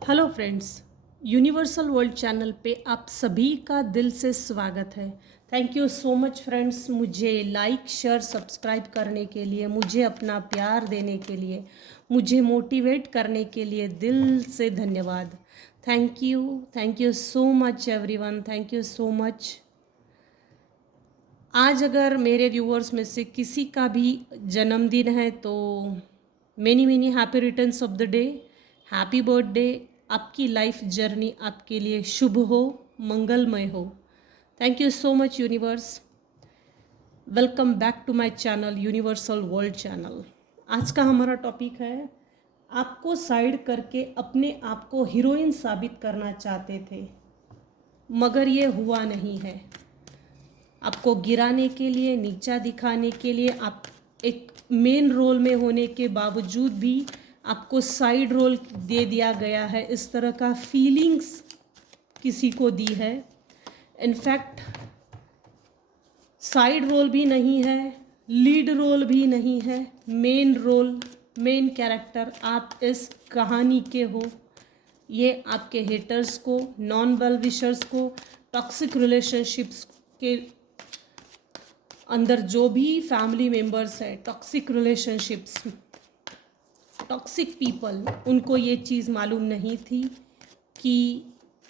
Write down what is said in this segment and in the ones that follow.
Hello friends, universal world channel पे आप सभी का दिल से स्वागत है। Thank you so much friends, मुझे लाइक शेयर सब्सक्राइब करने के लिए, मुझे अपना प्यार देने के लिए, मुझे मोटिवेट करने के लिए दिल से धन्यवाद। Thank you so much everyone, thank you so much. आज अगर मेरे व्यूअर्स में से किसी का भी जन्मदिन है तो many many happy returns of the day, happy birthday. आपकी लाइफ जर्नी आपके लिए शुभ हो, मंगलमय हो। Thank you so much universe. Welcome back to my channel universal world channel. आज का हमारा टॉपिक है, आपको साइड करके अपने आप को हीरोइन साबित करना चाहते थे मगर ये हुआ नहीं है। आपको गिराने के लिए, नीचा दिखाने के लिए, आप एक मेन रोल में होने के बावजूद भी आपको साइड रोल दे दिया गया है। इस तरह का फीलिंग्स किसी को दी है। इनफैक्ट साइड रोल भी नहीं है, लीड रोल भी नहीं है, मेन रोल, मेन कैरेक्टर आप इस कहानी के हो। ये आपके हेटर्स को, नॉन वेल विशर्स को, टॉक्सिक रिलेशनशिप्स के अंदर जो भी फैमिली मेम्बर्स है, टॉक्सिक रिलेशनशिप्स, टॉक्सिक पीपल, उनको ये चीज़ मालूम नहीं थी कि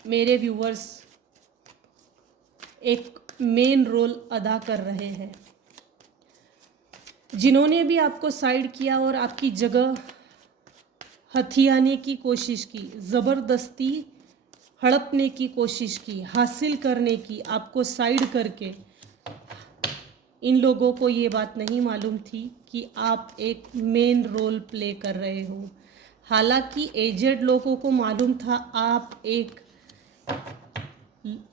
मेरे व्यूवर्स एक मेन रोल अदा कर रहे हैं। जिन्होंने भी आपको साइड किया और आपकी जगह हथियाने की कोशिश की, ज़बरदस्ती हड़पने की कोशिश की, हासिल करने की, आपको साइड करके, इन लोगों को ये बात नहीं मालूम थी कि आप एक मेन रोल प्ले कर रहे हो। हालांकि एजेड लोगों को मालूम था आप एक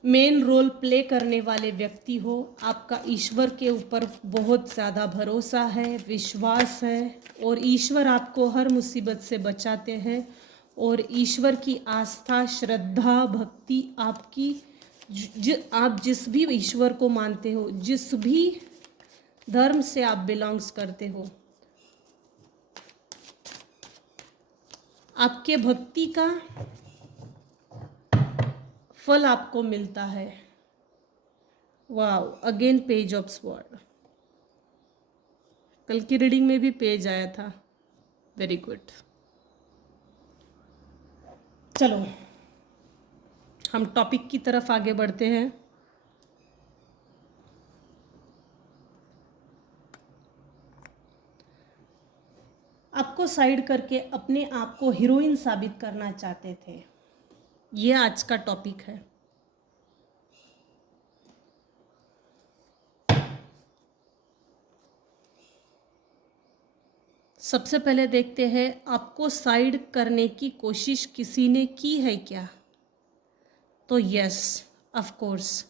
मेन रोल प्ले करने वाले व्यक्ति हो। आपका ईश्वर के ऊपर बहुत ज़्यादा भरोसा है, विश्वास है, और ईश्वर आपको हर मुसीबत से बचाते हैं। और ईश्वर की आस्था, श्रद्धा, भक्ति आपकी, आप जिस भी ईश्वर को मानते हो, जिस भी धर्म से आप बिलोंग्स करते हो, आपके भक्ति का फल आपको मिलता है। Wow, again page of sword. कल की रीडिंग में भी पेज आया था। Very good. चलो हम टॉपिक की तरफ आगे बढ़ते हैं। आपको साइड करके अपने आप को हीरोइन साबित करना चाहते थे, ये आज का टॉपिक है। सबसे पहले देखते हैं, आपको साइड करने की कोशिश किसी ने की है क्या? तो यस, ऑफ कोर्स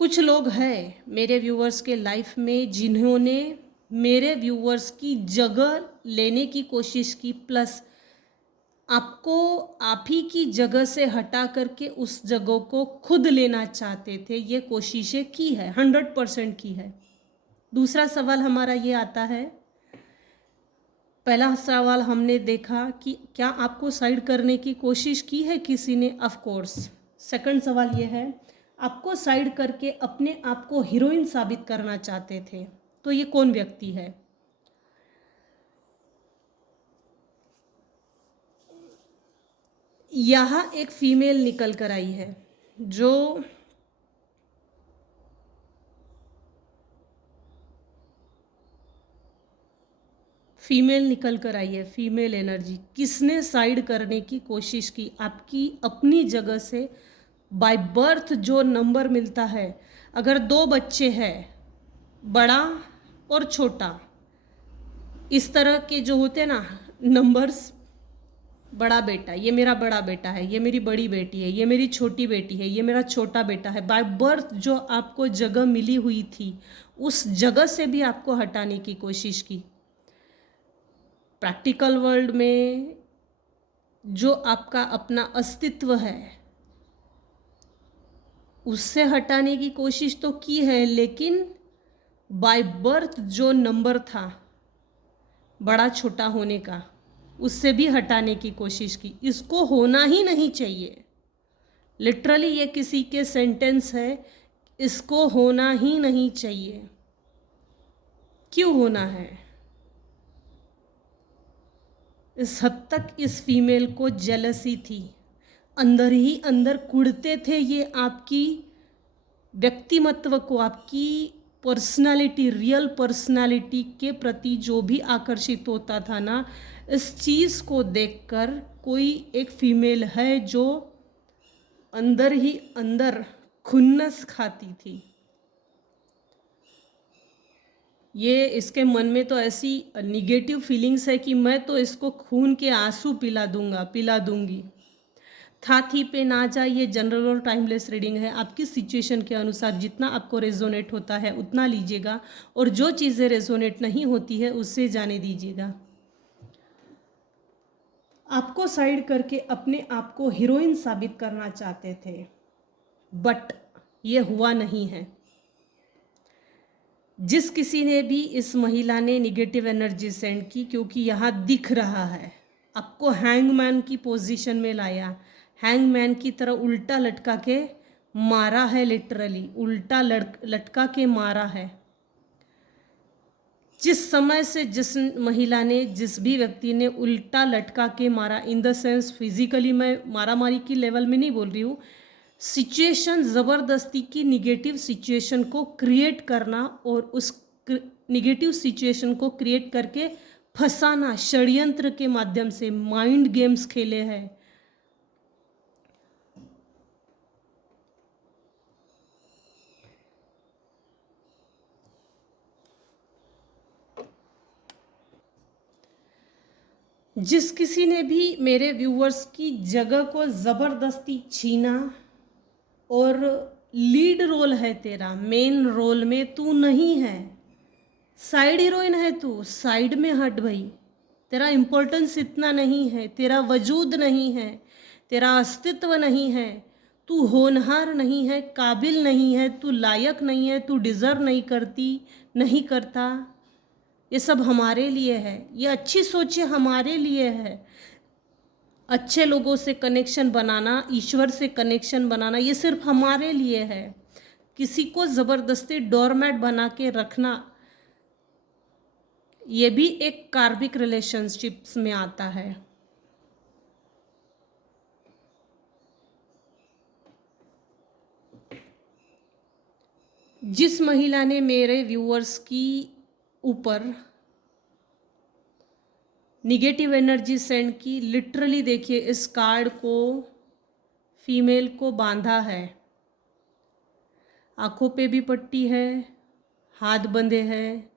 कुछ लोग हैं मेरे व्यूअर्स के लाइफ में जिन्होंने मेरे व्यूअर्स की जगह लेने की कोशिश की, प्लस आपको आप ही की जगह से हटा करके उस जगह को खुद लेना चाहते थे। ये कोशिशें की है, 100% की है। दूसरा सवाल हमारा ये आता है, पहला सवाल हमने देखा कि क्या आपको साइड करने की कोशिश की है किसी ने? Of course. सेकंड सवाल ये है, आपको साइड करके अपने आप को हीरोइन साबित करना चाहते थे, तो ये कौन व्यक्ति है? यहाँ एक फीमेल निकल कर आई है जो फीमेल निकल कर आई है, फीमेल एनर्जी। किसने साइड करने की कोशिश की? आपकी अपनी जगह से बाय बर्थ जो नंबर मिलता है, अगर दो बच्चे हैं, बड़ा और छोटा, इस तरह के जो होते हैं ना नंबर्स, बड़ा बेटा, ये मेरा बड़ा बेटा है, ये मेरी बड़ी बेटी है, ये मेरी छोटी बेटी है, ये मेरा छोटा बेटा है, बाय बर्थ जो आपको जगह मिली हुई थी, उस जगह से भी आपको हटाने की कोशिश की। प्रैक्टिकल वर्ल्ड में जो आपका अपना अस्तित्व है उससे हटाने की कोशिश तो की है, लेकिन बाय बर्थ जो नंबर था बड़ा छोटा होने का, उससे भी हटाने की कोशिश की। इसको होना ही नहीं चाहिए। लिटरली ये किसी के सेंटेंस है, इसको होना ही नहीं चाहिए। क्यों होना है? इस हद तक इस फीमेल को जेलसी थी, अंदर ही अंदर कुढ़ते थे ये आपकी व्यक्तिमत्व को, आपकी पर्सनालिटी, रियल पर्सनालिटी के प्रति जो भी आकर्षित होता था ना, इस चीज़ को देखकर कोई एक फीमेल है जो अंदर ही अंदर खुन्नस खाती थी। ये इसके मन में तो ऐसी निगेटिव फीलिंग्स है कि मैं तो इसको खून के आंसू पिला दूंगी। थाथी पे ना जाए, ये जनरल और टाइमलेस रीडिंग है। आपकी सिचुएशन के अनुसार जितना आपको रेजोनेट होता है उतना लीजिएगा, और जो चीज़ें रेजोनेट नहीं होती है उससे जाने दीजिएगा। आपको साइड करके अपने आप को हीरोइन साबित करना चाहते थे, बट ये हुआ नहीं है। जिस किसी ने भी, इस महिला ने निगेटिव एनर्जी सेंड की, क्योंकि यहाँ दिख रहा है आपको हैंगमैन की पोजीशन में लाया, हैंगमैन की तरह उल्टा लटका के मारा है, लिटरली उल्टा लटका के मारा है। जिस समय से जिस महिला ने, जिस भी व्यक्ति ने उल्टा लटका के मारा, इन द सेंस फिजिकली, मैं मारामारी की लेवल में नहीं बोल रही हूँ, सिचुएशन, ज़बरदस्ती की निगेटिव सिचुएशन को क्रिएट करना और उस निगेटिव सिचुएशन को क्रिएट करके फंसाना, षड्यंत्र के माध्यम से माइंड गेम्स खेले हैं। जिस किसी ने भी मेरे व्यूअर्स की जगह को ज़बरदस्ती छीना, और लीड रोल है तेरा, मेन रोल में तू नहीं है, साइड हीरोइन है तू, साइड में हट भाई। तेरा इम्पोर्टेंस इतना नहीं है, तेरा वजूद नहीं है, तेरा अस्तित्व नहीं है, तू होनहार नहीं है, काबिल नहीं है, तू लायक नहीं है, तू डिज़र्व नहीं करता। ये सब हमारे लिए है, ये अच्छी सोचें हमारे लिए है। अच्छे लोगों से कनेक्शन बनाना, ईश्वर से कनेक्शन बनाना, ये सिर्फ हमारे लिए है। किसी को ज़बरदस्ती डोरमैट बना के रखना, ये भी एक कार्मिक रिलेशनशिप्स में आता है। जिस महिला ने मेरे व्यूअर्स की ऊपर निगेटिव एनर्जी सेंड की, लिटरली देखिए इस कार्ड को फीमेल को बांधा है, आंखों पे भी पट्टी है, हाथ बंधे हैं,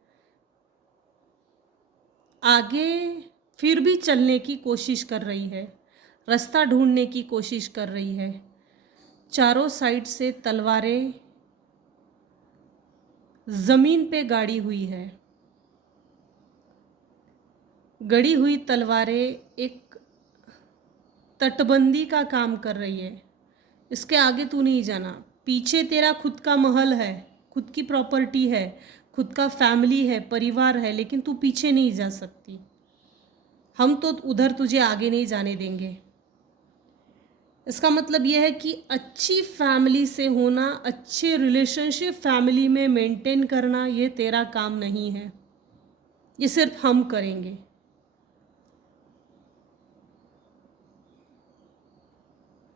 आगे फिर भी चलने की कोशिश कर रही है, रास्ता ढूंढने की कोशिश कर रही है। चारों साइड से तलवारें जमीन पे गाड़ी हुई है, गड़ी हुई तलवारें एक तटबंदी का काम कर रही है। इसके आगे तू नहीं जाना, पीछे तेरा खुद का महल है, खुद की प्रॉपर्टी है, खुद का फैमिली है, परिवार है, लेकिन तू पीछे नहीं जा सकती। हम तो उधर तुझे आगे नहीं जाने देंगे। इसका मतलब यह है कि अच्छी फैमिली से होना, अच्छे रिलेशनशिप फैमिली में मेंटेन करना, ये तेरा काम नहीं है, ये सिर्फ हम करेंगे।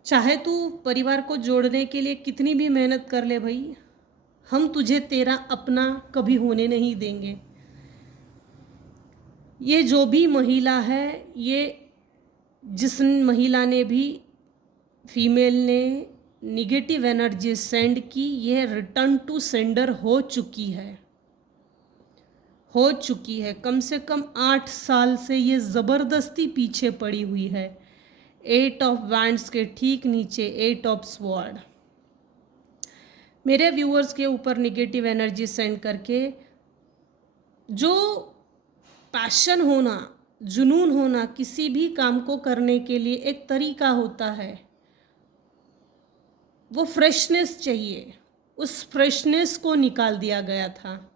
चाहे तू परिवार को जोड़ने के लिए कितनी भी मेहनत कर ले भाई, हम तुझे तेरा अपना कभी होने नहीं देंगे। ये जो भी महिला है, ये जिस महिला ने भी, फीमेल ने निगेटिव एनर्जी सेंड की, ये रिटर्न टू सेंडर हो चुकी है। कम से कम 8 साल से ये ज़बरदस्ती पीछे पड़ी हुई है। 8 ऑफ वैंड्स के ठीक नीचे 8 ऑफ स्वॉर्ड। मेरे व्यूअर्स के ऊपर निगेटिव एनर्जी सेंड करके, जो पैशन होना, जुनून होना, किसी भी काम को करने के लिए एक तरीका होता है, वो फ्रेशनेस चाहिए, उस फ्रेशनेस को निकाल दिया गया था।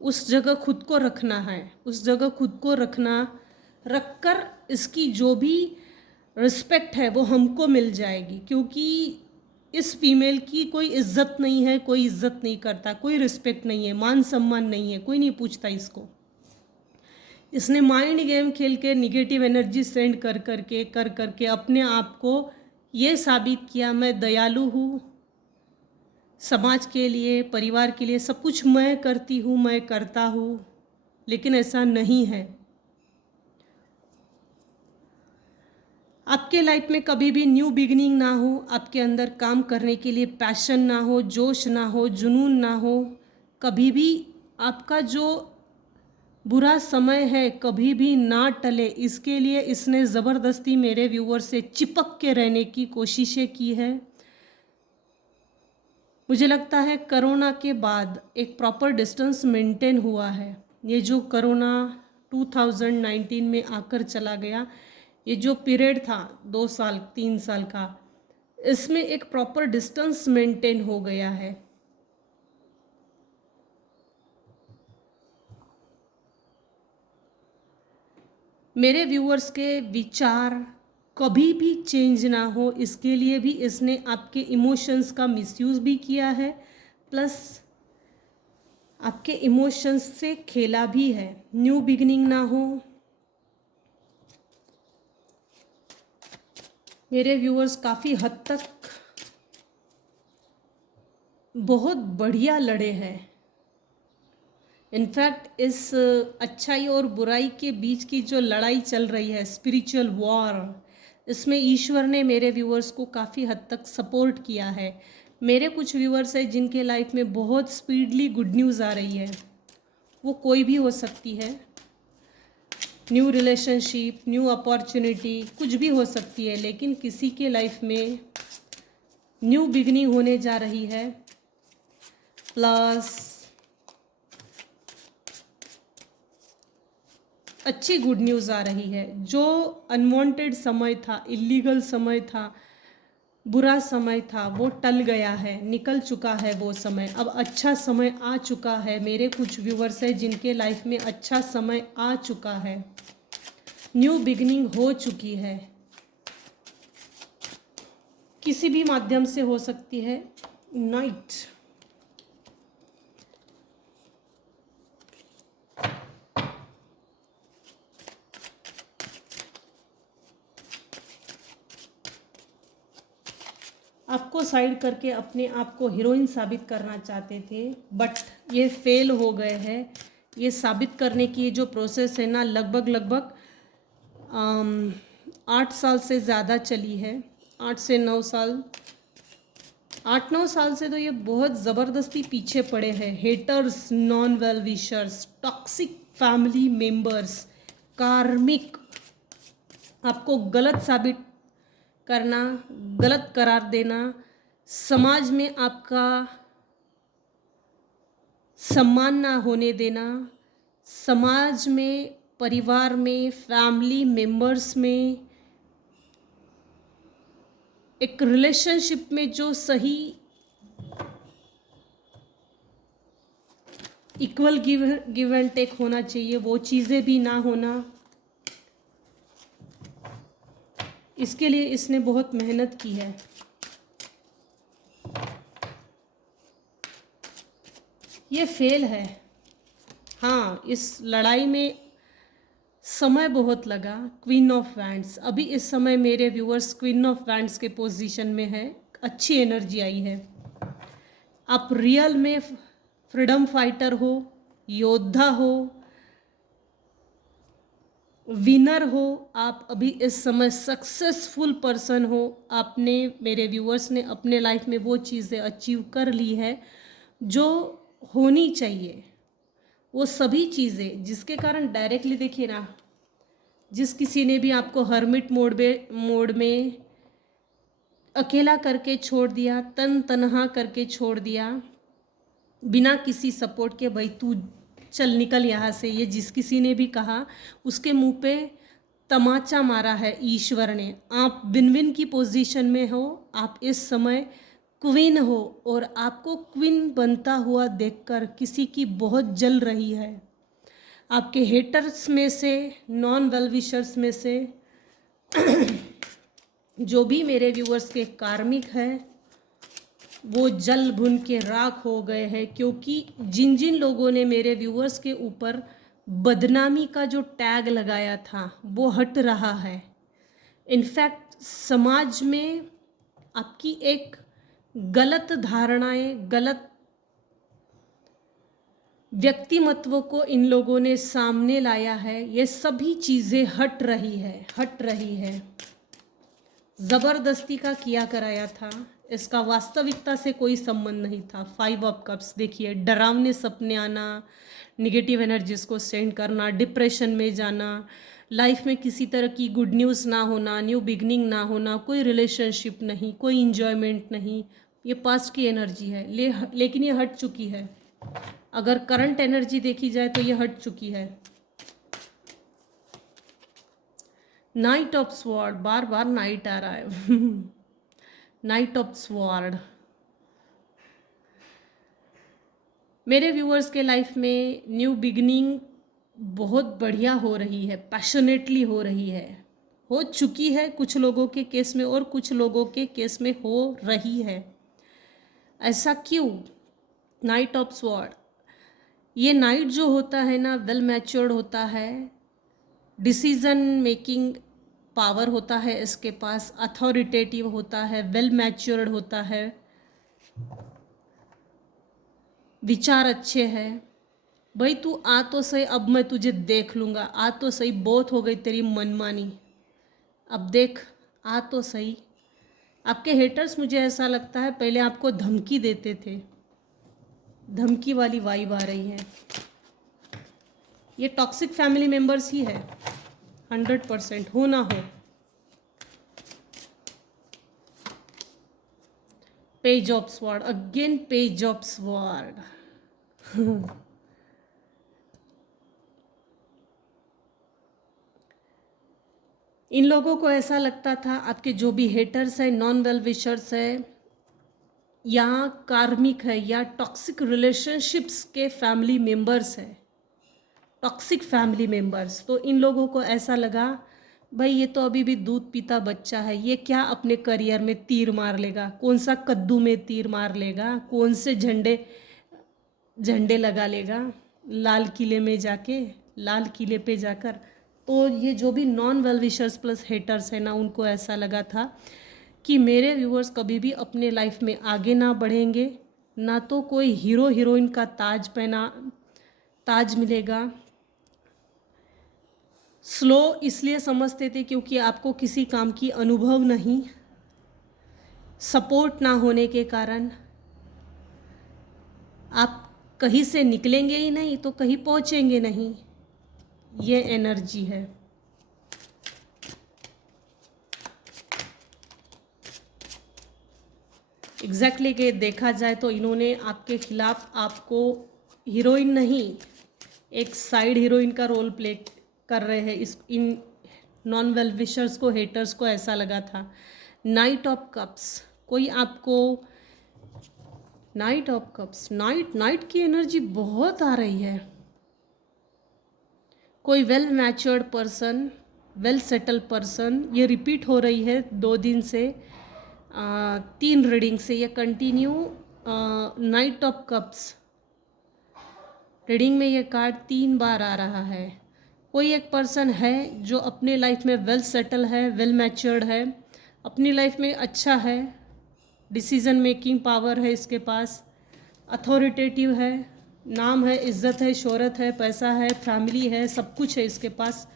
उस जगह खुद को रखना है, उस जगह खुद को रखना रखकर इसकी जो भी रिस्पेक्ट है वो हमको मिल जाएगी, क्योंकि इस फीमेल की कोई इज्जत नहीं है, कोई इज्जत नहीं करता, कोई रिस्पेक्ट नहीं है, मान सम्मान नहीं है, कोई नहीं पूछता इसको। इसने माइंड गेम खेल के निगेटिव एनर्जी सेंड कर करके अपने आप को ये साबित किया मैं दयालु हूँ, समाज के लिए, परिवार के लिए सब कुछ मैं करती हूँ, मैं करता हूँ, लेकिन ऐसा नहीं है। आपके लाइफ में कभी भी न्यू बिगिनिंग ना हो, आपके अंदर काम करने के लिए पैशन ना हो, जोश ना हो, जुनून ना हो, कभी भी आपका जो बुरा समय है कभी भी ना टले, इसके लिए इसने ज़बरदस्ती मेरे व्यूअर से चिपक के रहने की कोशिशें की है। मुझे लगता है कोरोना के बाद एक प्रॉपर डिस्टेंस मेंटेन हुआ है। ये जो कोरोना 2019 में आकर चला गया, ये जो पीरियड था 2 साल 3 साल का, इसमें एक प्रॉपर डिस्टेंस मेंटेन हो गया है। मेरे व्यूअर्स के विचार कभी भी चेंज ना हो, इसके लिए भी इसने आपके इमोशंस का मिसयूज़ भी किया है, प्लस आपके इमोशंस से खेला भी है। न्यू बिगिनिंग ना हो। मेरे व्यूअर्स काफ़ी हद तक बहुत बढ़िया लड़े हैं। इनफैक्ट इस अच्छाई और बुराई के बीच की जो लड़ाई चल रही है, स्पिरिचुअल वॉर, इसमें ईश्वर ने मेरे व्यूअर्स को काफ़ी हद तक सपोर्ट किया है। मेरे कुछ व्यूअर्स हैं जिनके लाइफ में बहुत स्पीडली गुड न्यूज़ आ रही है, वो कोई भी हो सकती है, न्यू रिलेशनशिप, न्यू अपॉर्चुनिटी, कुछ भी हो सकती है, लेकिन किसी के लाइफ में न्यू बिगनिंग होने जा रही है। प्लस अच्छी गुड न्यूज़ आ रही है। जो अनवांटेड समय था, इलीगल समय था, बुरा समय था, वो टल गया है, निकल चुका है वो समय। अब अच्छा समय आ चुका है। मेरे कुछ व्यूवर्स हैं जिनके लाइफ में अच्छा समय आ चुका है, न्यू बिगनिंग हो चुकी है, किसी भी माध्यम से हो सकती है। नाइट आपको साइड करके अपने आप को हीरोइन साबित करना चाहते थे, बट ये फेल हो गए हैं। ये साबित करने की जो प्रोसेस है ना, लगभग 8 साल से ज़्यादा चली है। 8 से 9 साल, 8-9 साल से तो ये बहुत ज़बरदस्ती पीछे पड़े हैं। Haters, non well wishers, toxic family members, कार्मिक, आपको गलत साबित करना, गलत करार देना, समाज में आपका सम्मान ना होने देना, समाज में, परिवार में, फैमिली मेंबर्स में, एक रिलेशनशिप में जो सही इक्वल गिव एंड टेक होना चाहिए, वो चीज़ें भी ना होना। इसके लिए इसने बहुत मेहनत की है। ये फेल है। हाँ, इस लड़ाई में समय बहुत लगा। क्वीन ऑफ वैंड्स, अभी इस समय मेरे व्यूअर्स क्वीन ऑफ वैंड्स के पोजीशन में है। अच्छी एनर्जी आई है। आप रियल में फ्रीडम फाइटर हो, योद्धा हो, विनर हो, आप अभी इस समय सक्सेसफुल पर्सन हो। आपने, मेरे व्यूअर्स ने अपने लाइफ में वो चीज़ें अचीव कर ली है जो होनी चाहिए। वो सभी चीज़ें जिसके कारण डायरेक्टली देखिए ना, जिस किसी ने भी आपको हर्मिट मोड में अकेला करके छोड़ दिया, तन्हा करके छोड़ दिया, बिना किसी सपोर्ट के, भाई तू चल निकल यहाँ से, ये जिस किसी ने भी कहा, उसके मुंह पे तमाचा मारा है ईश्वर ने। आप विन विन की पोजीशन में हो। आप इस समय क्वीन हो और आपको क्वीन बनता हुआ देखकर किसी की बहुत जल रही है। आपके हेटर्स में से, नॉन वेल विशर्स में से जो भी मेरे व्यूअर्स के कार्मिक है वो जल भुन के राख हो गए हैं, क्योंकि जिन जिन लोगों ने मेरे व्यूअर्स के ऊपर बदनामी का जो टैग लगाया था वो हट रहा है। इनफैक्ट समाज में आपकी एक गलत धारणाएं, गलत व्यक्तिमत्व को इन लोगों ने सामने लाया है। ये सभी चीज़ें हट रही है। ज़बरदस्ती का किया कराया था, इसका वास्तविकता से कोई संबंध नहीं था। 5 ऑफ कप्स देखिए, डरावने सपने आना, निगेटिव एनर्जीज को सेंड करना, डिप्रेशन में जाना, लाइफ में किसी तरह की गुड न्यूज़ ना होना, न्यू बिगनिंग ना होना, कोई रिलेशनशिप नहीं, कोई इंजॉयमेंट नहीं, ये पास्ट की एनर्जी है। लेकिन ये हट चुकी है। अगर करंट एनर्जी देखी जाए तो ये हट चुकी है। नाइट ऑफ स्वॉर्ड, बार बार नाइट आ रहा है नाइट ऑफ स्वॉर्ड मेरे व्यूअर्स के लाइफ में न्यू बिगनिंग बहुत बढ़िया हो रही है, पैशनेटली हो रही है, हो चुकी है कुछ लोगों के केस में और कुछ लोगों के केस में हो रही है। ऐसा क्यों? नाइट ऑफ स्वॉर्ड, ये नाइट जो होता है ना, वेल मैच्योर्ड होता है, डिसीजन मेकिंग पावर होता है इसके पास, अथॉरिटेटिव होता है, वेल मैच्योर्ड होता है, विचार अच्छे हैं। भाई तू आ तो सही, अब मैं तुझे देख लूँगा, आ तो सही, बहुत हो गई तेरी मनमानी, अब देख, आ तो सही। आपके हेटर्स, मुझे ऐसा लगता है, पहले आपको धमकी देते थे, धमकी वाली वाइब आ रही है। ये टॉक्सिक फैमिली मेंबर्स ही है, 100% हो ना हो। Page of sword, again page of sword इन लोगों को ऐसा लगता था, आपके जो भी हेटर्स हैं, नॉन वेल विशर्स है, या कार्मिक है, या टॉक्सिक रिलेशनशिप्स के फैमिली मेंबर्स है, टॉक्सिक फैमिली मेंबर्स, तो इन लोगों को ऐसा लगा भाई ये तो अभी भी दूध पीता बच्चा है, ये क्या अपने करियर में तीर मार लेगा, कौन सा कद्दू में तीर मार लेगा, कौन से झंडे लगा लेगा लाल किले में जाके, लाल किले पे जाकर। तो ये जो भी non well wishers plus haters है ना, उनको ऐसा लगा था कि मेरे व्यूअर्स कभी भी अपने लाइफ में आगे ना बढ़ेंगे, ना तो कोई हीरो हीरोइन का ताज मिलेगा। स्लो इसलिए समझते थे क्योंकि आपको किसी काम की अनुभव नहीं, सपोर्ट ना होने के कारण आप कहीं से निकलेंगे ही नहीं तो कहीं पहुंचेंगे नहीं, ये एनर्जी है। एग्जैक्टली के देखा जाए तो इन्होंने आपके खिलाफ आपको हीरोइन नहीं, एक साइड हीरोइन का रोल प्ले कर रहे हैं। इन नॉन वेल विशर्स को, हेटर्स को ऐसा लगा था। नाइट ऑफ कप्स, कोई आपको नाइट ऑफ कप्स, नाइट की एनर्जी बहुत आ रही है। कोई well matured person, well settle person, ये रिपीट हो रही है 2 दिन से, 3 रीडिंग से ये continue. Night of cups reading में ये कार्ड 3 बार आ रहा है। कोई एक पर्सन है जो अपने लाइफ में वेल सेटल है, वेल मैच्योर्ड है, अपनी लाइफ में अच्छा है, डिसीजन मेकिंग पावर है इसके पास, अथॉरिटेटिव है, नाम है, इज्जत है, शोहरत है, पैसा है, फैमिली है, सब कुछ है इसके पास।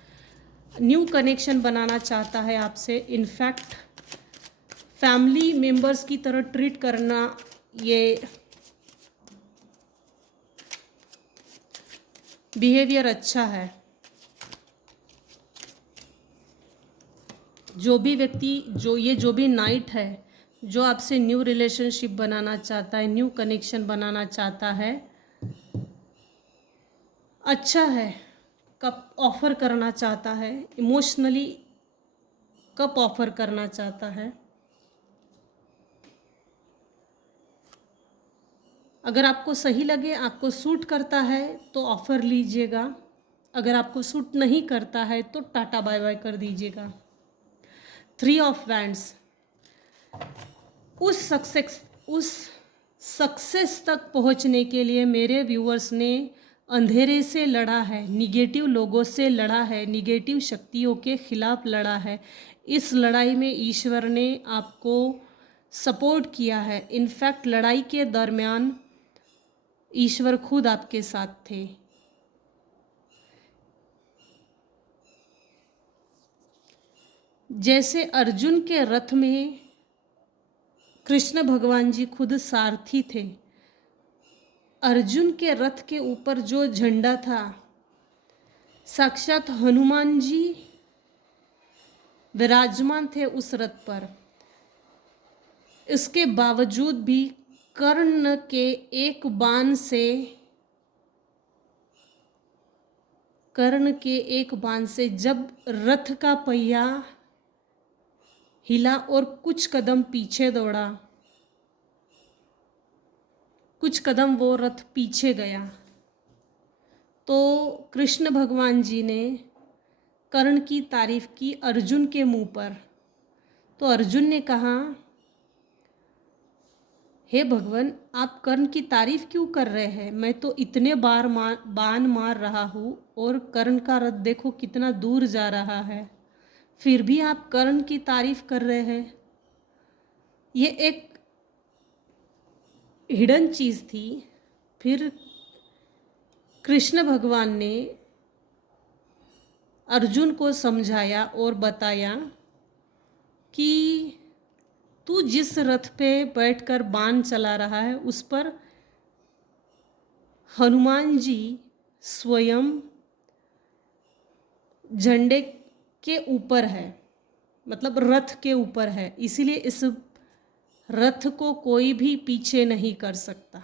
न्यू कनेक्शन बनाना चाहता है आपसे। इनफैक्ट फैमिली मेंबर्स की तरह ट्रीट करना, ये बिहेवियर अच्छा है। जो भी व्यक्ति, जो भी नाइट है, जो आपसे न्यू रिलेशनशिप बनाना चाहता है, न्यू कनेक्शन बनाना चाहता है, अच्छा है, कप ऑफर करना चाहता है, इमोशनली कप ऑफर करना चाहता है। अगर आपको सही लगे, आपको सूट करता है तो ऑफ़र लीजिएगा, अगर आपको सूट नहीं करता है तो टाटा बाय बाय कर दीजिएगा। 3 ऑफ वैंड्स, उस सक्सेस तक पहुंचने के लिए मेरे व्यूअर्स ने अंधेरे से लड़ा है, निगेटिव लोगों से लड़ा है, निगेटिव शक्तियों के खिलाफ लड़ा है। इस लड़ाई में ईश्वर ने आपको सपोर्ट किया है। इनफैक्ट लड़ाई के दरमियान ईश्वर खुद आपके साथ थे। जैसे अर्जुन के रथ में कृष्ण भगवान जी खुद सारथी थे, अर्जुन के रथ के ऊपर जो झंडा था साक्षात हनुमान जी विराजमान थे उस रथ पर। इसके बावजूद भी कर्ण के एक बाण से जब रथ का पहिया हिला और कुछ कदम पीछे दौड़ा, कुछ कदम वो रथ पीछे गया, तो कृष्ण भगवान जी ने कर्ण की तारीफ की अर्जुन के मुंह पर। तो अर्जुन ने कहा, हे भगवान, आप कर्ण की तारीफ क्यों कर रहे हैं? मैं तो इतने बार बाण मार रहा हूँ और कर्ण का रथ देखो कितना दूर जा रहा है, फिर भी आप कर्ण की तारीफ कर रहे हैं। ये एक हिडन चीज़ थी। फिर कृष्ण भगवान ने अर्जुन को समझाया और बताया कि तू जिस रथ पे बैठकर बाण चला रहा है उस पर हनुमान जी स्वयं झंडे के ऊपर है, मतलब रथ के ऊपर है, इसीलिए इस रथ को कोई भी पीछे नहीं कर सकता।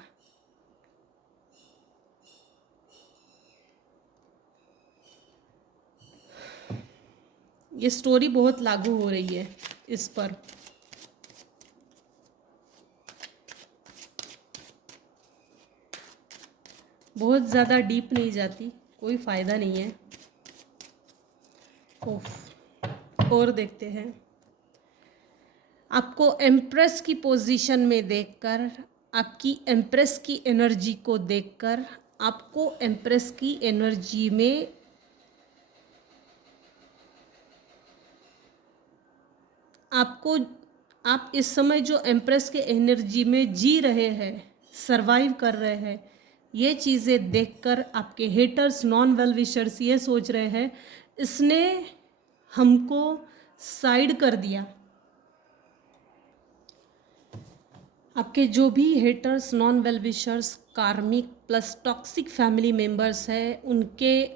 ये स्टोरी बहुत लागू हो रही है इस पर। बहुत ज़्यादा डीप नहीं जाती, कोई फ़ायदा नहीं है। और देखते हैं। आपको एम्प्रेस की पोजीशन में देखकर, आपकी एम्प्रेस की एनर्जी को देखकर, आपको एम्प्रेस की एनर्जी में आप इस समय जो एम्प्रेस के एनर्जी में जी रहे हैं, सरवाइव कर रहे हैं, ये चीज़ें देखकर आपके हेटर्स, नॉन वेल विशर्स ये सोच रहे हैं इसने हमको साइड कर दिया। आपके जो भी हेटर्स, नॉन वेल विशर्स, कार्मिक प्लस टॉक्सिक फैमिली मेम्बर्स हैं, उनके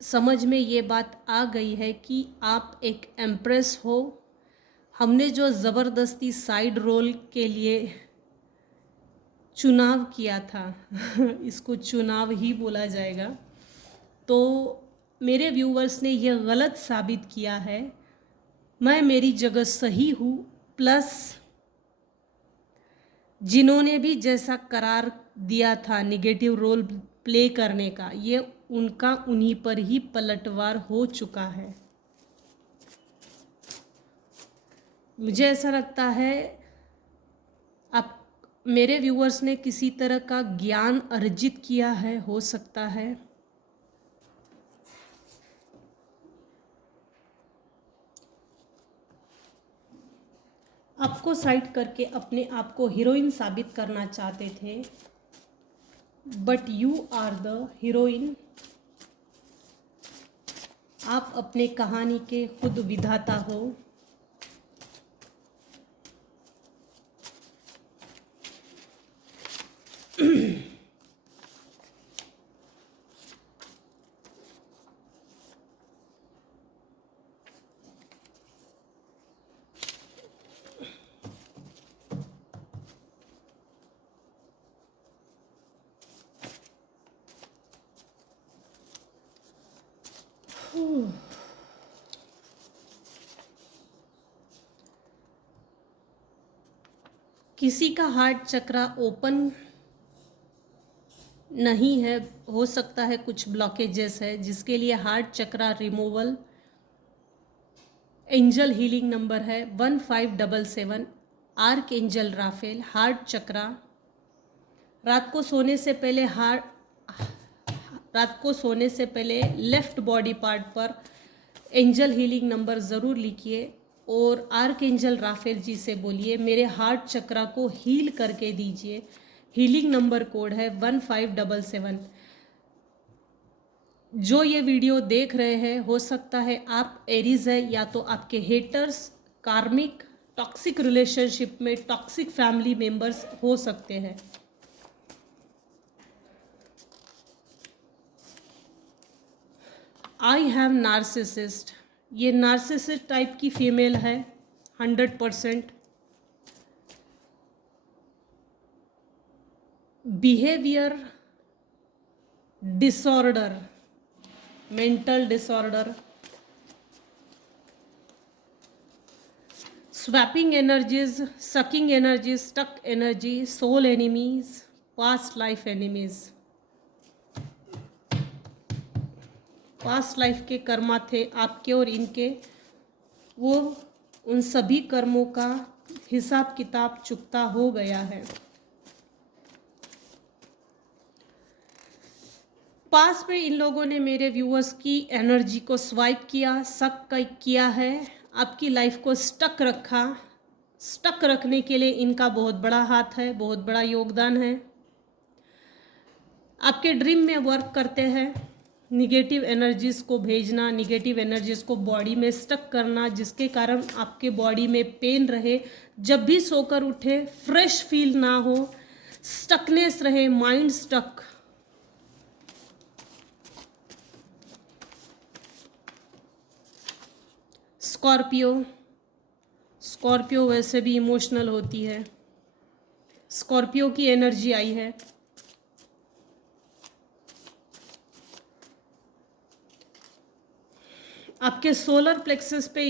समझ में ये बात आ गई है कि आप एक एम्प्रेस हो। हमने जो ज़बरदस्ती साइड रोल के लिए चुनाव किया था इसको चुनाव ही बोला जाएगा, तो मेरे व्यूवर्स ने यह गलत साबित किया है। मैं मेरी जगह सही हूँ, प्लस जिन्होंने भी जैसा करार दिया था निगेटिव रोल प्ले करने का, ये उनका उन्हीं पर ही पलटवार हो चुका है। मुझे ऐसा लगता है आप मेरे व्यूअर्स ने किसी तरह का ज्ञान अर्जित किया है, हो सकता है। आपको साइड करके अपने आप को हीरोइन साबित करना चाहते थे, but you are the heroine. आप अपने कहानी के खुद विधाता हो। किसी का हार्ट चक्रा ओपन नहीं है, हो सकता है कुछ ब्लॉकेजेस है, जिसके लिए हार्ट चक्रा रिमूवल एंजल हीलिंग नंबर है 1577। आर्क एंजल राफेल हार्ट चक्रा। रात को सोने से पहले लेफ्ट बॉडी पार्ट पर एंजल हीलिंग नंबर ज़रूर लिखिए और आर्क एंजल राफेल जी से बोलिए मेरे हार्ट चक्रा को हील करके दीजिए। हीलिंग नंबर कोड है 1577। जो ये वीडियो देख रहे हैं, हो सकता है आप एरीज है, या तो आपके हेटर्स, कार्मिक, टॉक्सिक रिलेशनशिप में टॉक्सिक फैमिली मेंबर्स हो सकते हैं। आई हैव नार्सिसिस्ट, ये नार्सिसिस्ट टाइप की फीमेल है 100%। Behaviour disorder, mental disorder, swapping energies, sucking energies, stuck energy, soul enemies, past life enemies. Past life के कर्मा थे आपके और इनके, वो उन सभी कर्मों का हिसाब किताब चुकता हो गया है। पास में इन लोगों ने मेरे व्यूअर्स की एनर्जी को स्वाइप किया, किया है, आपकी लाइफ को स्टक रखा। स्टक रखने के लिए इनका बहुत बड़ा हाथ है, बहुत बड़ा योगदान है। आपके ड्रीम में वर्क करते हैं, निगेटिव एनर्जीज़ को भेजना, निगेटिव एनर्जीज़ को बॉडी में स्टक करना, जिसके कारण आपके बॉडी में पेन रहे, जब भी सोकर उठे फ्रेश फील ना हो, स्टकनेस रहे, माइंड स्टक। स्कॉर्पियो वैसे भी इमोशनल होती है। स्कॉर्पियो की एनर्जी आई है। आपके सोलर प्लेक्सस पे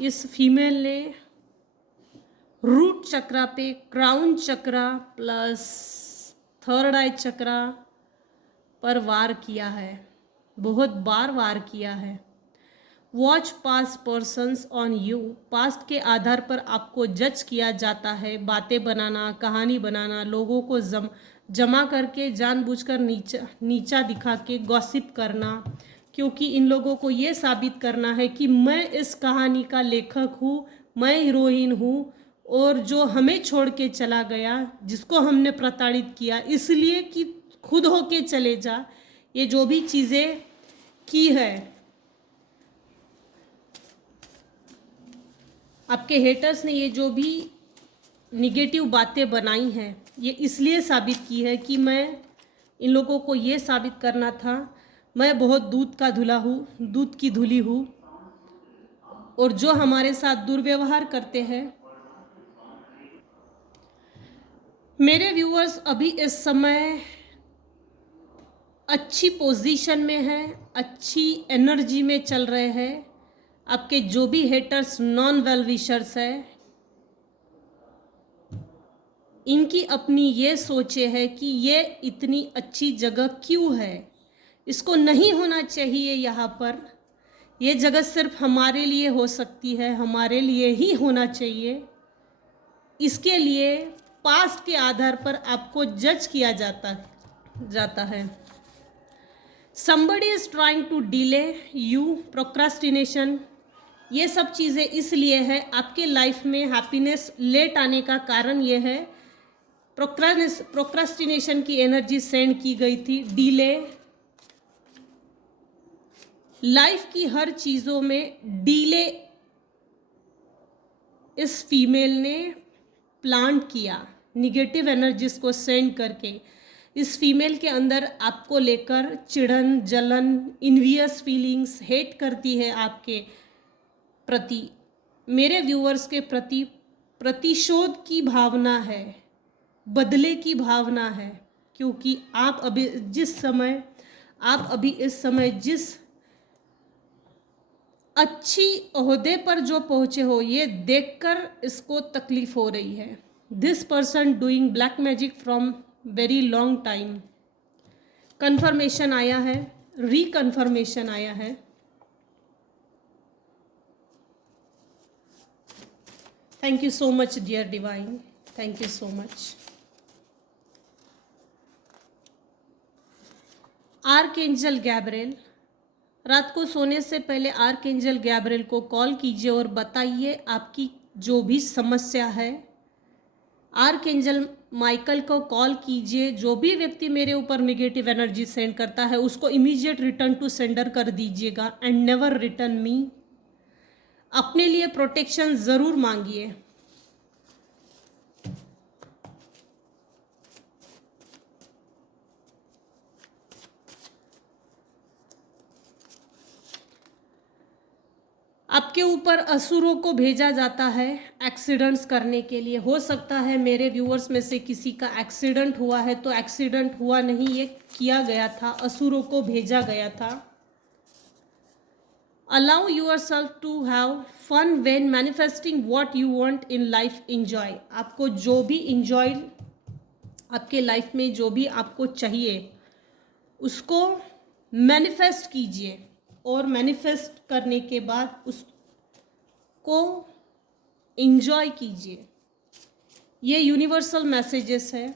इस फीमेल ने रूट चक्रा पे, क्राउन चक्रा प्लस थर्ड आई चक्रा पर वार किया है, बहुत बार वार किया है। Watch past persons on you, past के आधार पर आपको जज किया जाता है। बातें बनाना, कहानी बनाना, लोगों को जमा करके जानबूझकर नीचा दिखा के गॉसिप करना, क्योंकि इन लोगों को ये साबित करना है कि मैं इस कहानी का लेखक हूँ, मैं हीरोइन हूँ, और जो हमें छोड़ के चला गया, जिसको हमने प्रताड़ित किया, इसलिए कि खुद होके चले जा। ये जो भी चीज़ें की है, आपके हेटर्स ने ये जो भी निगेटिव बातें बनाई हैं, ये इसलिए साबित की है कि मैं इन लोगों को ये साबित करना था मैं बहुत दूध का धुला हूँ, दूध की धुली हूँ। और जो हमारे साथ दुर्व्यवहार करते हैं, मेरे व्यूअर्स अभी इस समय अच्छी पोजीशन में हैं, अच्छी एनर्जी में चल रहे हैं। आपके जो भी हेटर्स, नॉन वेल विशर्स है, इनकी अपनी ये सोचे है कि ये इतनी अच्छी जगह क्यों है, इसको नहीं होना चाहिए यहाँ पर, ये जगह सिर्फ हमारे लिए हो सकती है, हमारे लिए ही होना चाहिए। इसके लिए पास्ट के आधार पर आपको जज किया जाता है। somebody is trying to delay you, procrastination, ये सब चीज़ें इसलिए है, आपके लाइफ में हैप्पीनेस लेट आने का कारण ये है, प्रोक्रास्टिनेशन की एनर्जी सेंड की गई थी, डिले। लाइफ की हर चीज़ों में डिले इस फीमेल ने प्लांट किया, निगेटिव एनर्जीज को सेंड करके। इस फीमेल के अंदर आपको लेकर चिढ़न, जलन, इन्वियस फीलिंग्स, हेट करती है आपके प्रति, मेरे व्यूअर्स के प्रति प्रतिशोध की भावना है, बदले की भावना है, क्योंकि आप अभी इस समय जिस अच्छी ओहदे पर जो पहुँचे हो, ये देखकर इसको तकलीफ हो रही है। This person doing black magic from very long time. Confirmation आया है, रिकन्फर्मेशन आया है। Thank you so much dear divine, thank you so much. Archangel Gabriel, रात को सोने से पहले आर्कएंजल गैब्रिएल को कॉल कीजिए और बताइए आपकी जो भी समस्या है। आर्कएंजल माइकल को कॉल कीजिए, जो भी व्यक्ति मेरे ऊपर नेगेटिव एनर्जी सेंड करता है उसको इमीडिएट रिटर्न टू सेंडर कर दीजिएगा एंड नेवर रिटर्न मी। अपने लिए प्रोटेक्शन ज़रूर मांगिए। आपके ऊपर असुरों को भेजा जाता है एक्सीडेंट्स करने के लिए। हो सकता है मेरे व्यूअर्स में से किसी का एक्सीडेंट हुआ है, तो एक्सीडेंट हुआ नहीं, ये किया गया था, असुरों को भेजा गया था। Allow yourself to have fun when manifesting what you want in life. Enjoy, आपको जो भी इंजॉय, आपके लाइफ में जो भी आपको चाहिए उसको मैनिफेस्ट कीजिए और मैनिफेस्ट करने के बाद उसको एंजॉय कीजिए। ये यूनिवर्सल मैसेजेस है।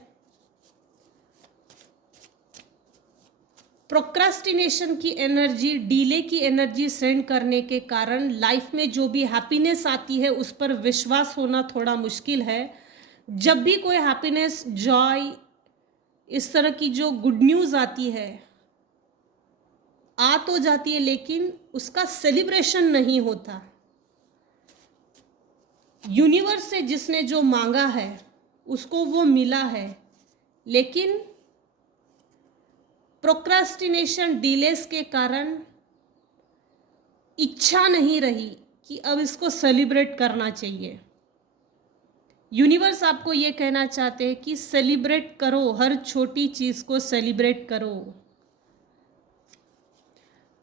प्रोक्रास्टिनेशन की एनर्जी, डिले की एनर्जी सेंड करने के कारण लाइफ में जो भी हैप्पीनेस आती है उस पर विश्वास होना थोड़ा मुश्किल है। जब भी कोई हैप्पीनेस, जॉय, इस तरह की जो गुड न्यूज़ आती है, आ तो जाती है लेकिन उसका सेलिब्रेशन नहीं होता। यूनिवर्स से जिसने जो मांगा है उसको वो मिला है, लेकिन प्रोक्रास्टिनेशन, डिलेस के कारण इच्छा नहीं रही कि अब इसको सेलिब्रेट करना चाहिए। यूनिवर्स आपको ये कहना चाहते हैं कि सेलिब्रेट करो, हर छोटी चीज़ को सेलिब्रेट करो।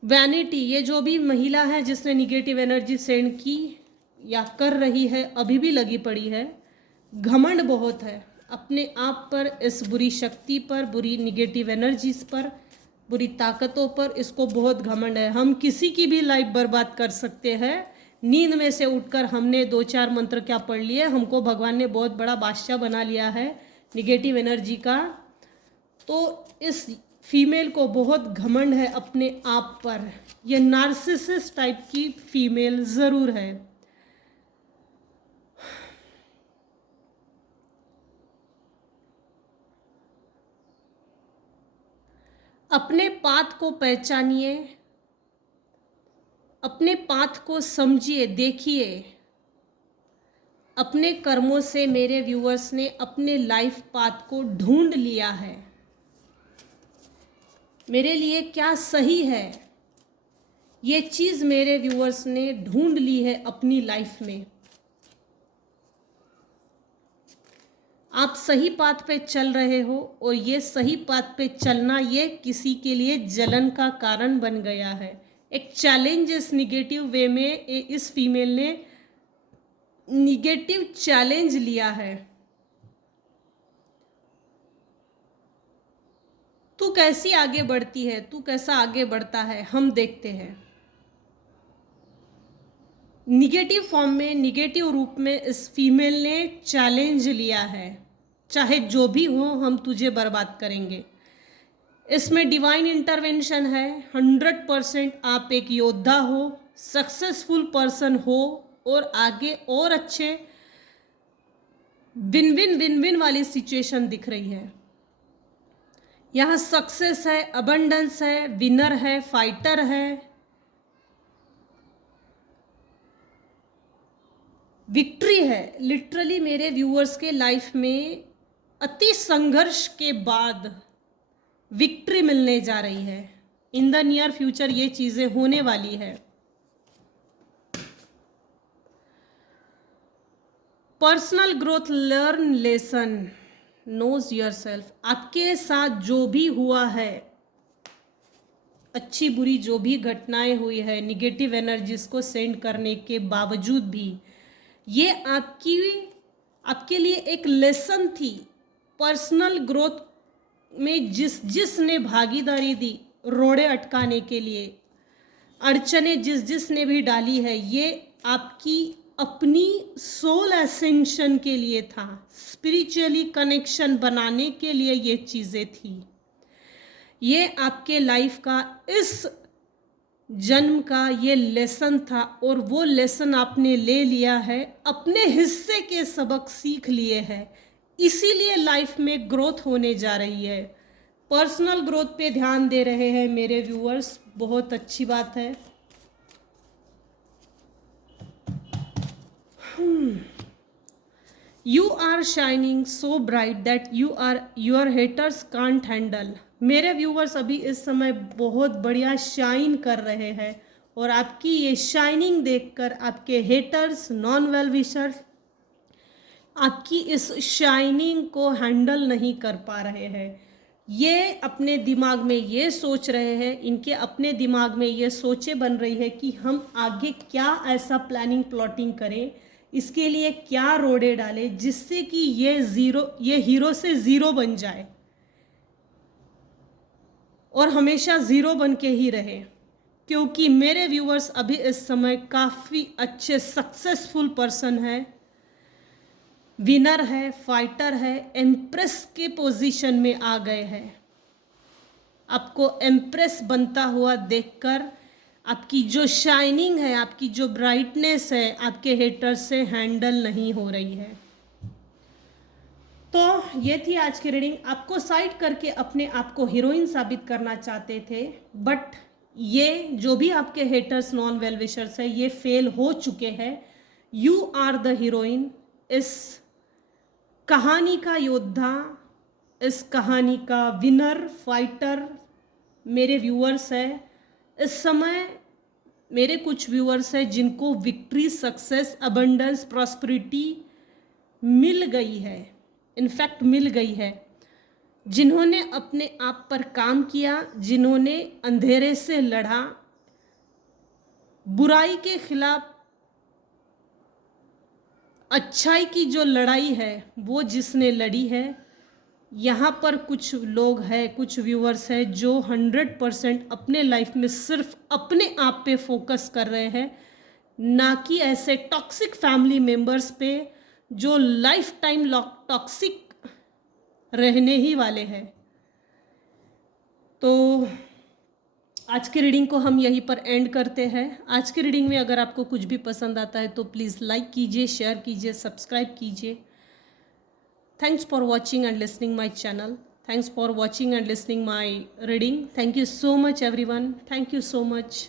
वैनिटी, ये जो भी महिला है जिसने निगेटिव एनर्जी सेंड की या कर रही है, अभी भी लगी पड़ी है, घमंड बहुत है अपने आप पर, इस बुरी शक्ति पर, बुरी निगेटिव एनर्जीज पर, बुरी ताकतों पर, इसको बहुत घमंड है। हम किसी की भी लाइफ बर्बाद कर सकते हैं। नींद में से उठकर हमने 2-4 मंत्र क्या पढ़ लिए, हमको भगवान ने बहुत बड़ा बादशाह बना लिया है निगेटिव एनर्जी का। तो इस फीमेल को बहुत घमंड है अपने आप पर। यह नार्सिसिस्ट टाइप की फीमेल ज़रूर है। अपने पाथ को पहचानिए, अपने पाथ को समझिए, देखिए। अपने कर्मों से मेरे व्यूअर्स ने अपने लाइफ पाथ को ढूंढ लिया है। मेरे लिए क्या सही है, ये चीज़ मेरे व्यूअर्स ने ढूंढ ली है अपनी लाइफ में। आप सही पाथ पे चल रहे हो और ये सही पाथ पे चलना, ये किसी के लिए जलन का कारण बन गया है। एक चैलेंज इस निगेटिव वे में इस फीमेल ने निगेटिव चैलेंज लिया है। तू कैसी आगे बढ़ती है, तू कैसा आगे बढ़ता है, हम देखते हैं। निगेटिव फॉर्म में, निगेटिव रूप में इस फीमेल ने चैलेंज लिया है, चाहे जो भी हो हम तुझे बर्बाद करेंगे। इसमें डिवाइन इंटरवेंशन है। 100% आप एक योद्धा हो, सक्सेसफुल पर्सन हो और आगे और अच्छे विन विन विन विन वाली सिचुएशन दिख रही है। यहाँ सक्सेस है, अबंडेंस है, विनर है, फाइटर है, विक्ट्री है। लिटरली मेरे व्यूअर्स के लाइफ में अति संघर्ष के बाद विक्ट्री मिलने जा रही है। इन द नियर फ्यूचर ये चीज़ें होने वाली है। Personal growth, learn lesson, knows yourself. आपके साथ जो भी हुआ है, अच्छी बुरी जो भी घटनाएं हुई है, निगेटिव एनर्जीज को सेंड करने के बावजूद भी, ये आपके लिए एक लेसन थी। पर्सनल ग्रोथ में जिसने भागीदारी दी रोड़े अटकाने के लिए, अड़चने जिसने भी डाली है, ये आपकी अपनी सोल एसेंशन के लिए था, स्पिरिचुअली कनेक्शन बनाने के लिए ये चीज़ें थी। ये आपके लाइफ का इस जन्म का ये लेसन था और वो लेसन आपने ले लिया है, अपने हिस्से के सबक सीख लिए हैं, इसीलिए लाइफ में ग्रोथ होने जा रही है। पर्सनल ग्रोथ पे ध्यान दे रहे हैं मेरे व्यूअर्स, बहुत अच्छी बात है। You are shining so bright that your haters can't handle. मेरे व्यूवर्स अभी इस समय बहुत बढ़िया शाइन कर रहे हैं और आपकी ये शाइनिंग देखकर आपके हेटर्स, नॉन वेल विशर्स आपकी इस शाइनिंग को हैंडल नहीं कर पा रहे हैं। ये अपने दिमाग में ये सोच रहे हैं, इनके अपने दिमाग में ये सोचें बन रही है कि हम आगे क्या ऐसा प्लानिंग प्लॉटिंग करें, इसके लिए क्या रोड़े डालें जिससे कि ये हीरो से ज़ीरो बन जाए और हमेशा ज़ीरो बन के ही रहे। क्योंकि मेरे व्यूअर्स अभी इस समय काफ़ी अच्छे सक्सेसफुल पर्सन है, विनर है, फाइटर है, एम्प्रेस के पोजीशन में आ गए हैं। आपको एम्प्रेस बनता हुआ देखकर आपकी जो शाइनिंग है, आपकी जो ब्राइटनेस है, आपके हेटर से हैंडल नहीं हो रही है। तो ये थी आज की रीडिंग। आपको साइड करके अपने आप को हीरोइन साबित करना चाहते थे, बट ये जो भी आपके हेटर्स, नॉन वेल विशर्स है, ये फेल हो चुके हैं। यू आर द हीरोइन, इस कहानी का योद्धा, इस कहानी का विनर, फाइटर मेरे व्यूअर्स है। इस समय मेरे कुछ व्यूअर्स हैं जिनको विक्ट्री, सक्सेस, अबंडेंस, प्रॉस्पेरिटी मिल गई है, इनफैक्ट मिल गई है। जिन्होंने अपने आप पर काम किया, जिन्होंने अंधेरे से लड़ा, बुराई के खिलाफ अच्छाई की जो लड़ाई है वो जिसने लड़ी है, यहाँ पर कुछ लोग हैं, कुछ व्यूअर्स हैं जो 100% अपने लाइफ में सिर्फ अपने आप पे फोकस कर रहे हैं, ना कि ऐसे टॉक्सिक फैमिली मेंबर्स पे जो लाइफ टाइम टॉक्सिक रहने ही वाले हैं। तो आज की रीडिंग को हम यहीं पर एंड करते हैं। आज की रीडिंग में अगर आपको कुछ भी पसंद आता है तो प्लीज़ लाइक कीजिए, शेयर कीजिए, सब्सक्राइब कीजिए। Thanks for watching and listening my channel. Thanks for watching and listening my reading. Thank you so much everyone. Thank you so much.